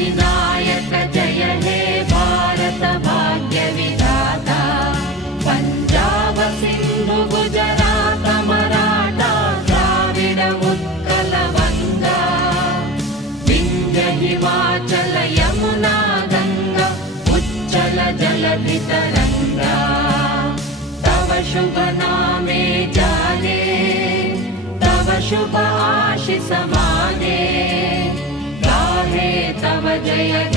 अधिनायक जय हे भारत भाग्य विधाता। पंजाब सिंधु गुजरात मराठा द्राविड उत्कल बंगा, विंध्य हिमाचल यमुना गंगा उच्चल जलधि तरंगा। तव शुभ नामे जाने, तव शुभ आशीष माने, गाहे तव जय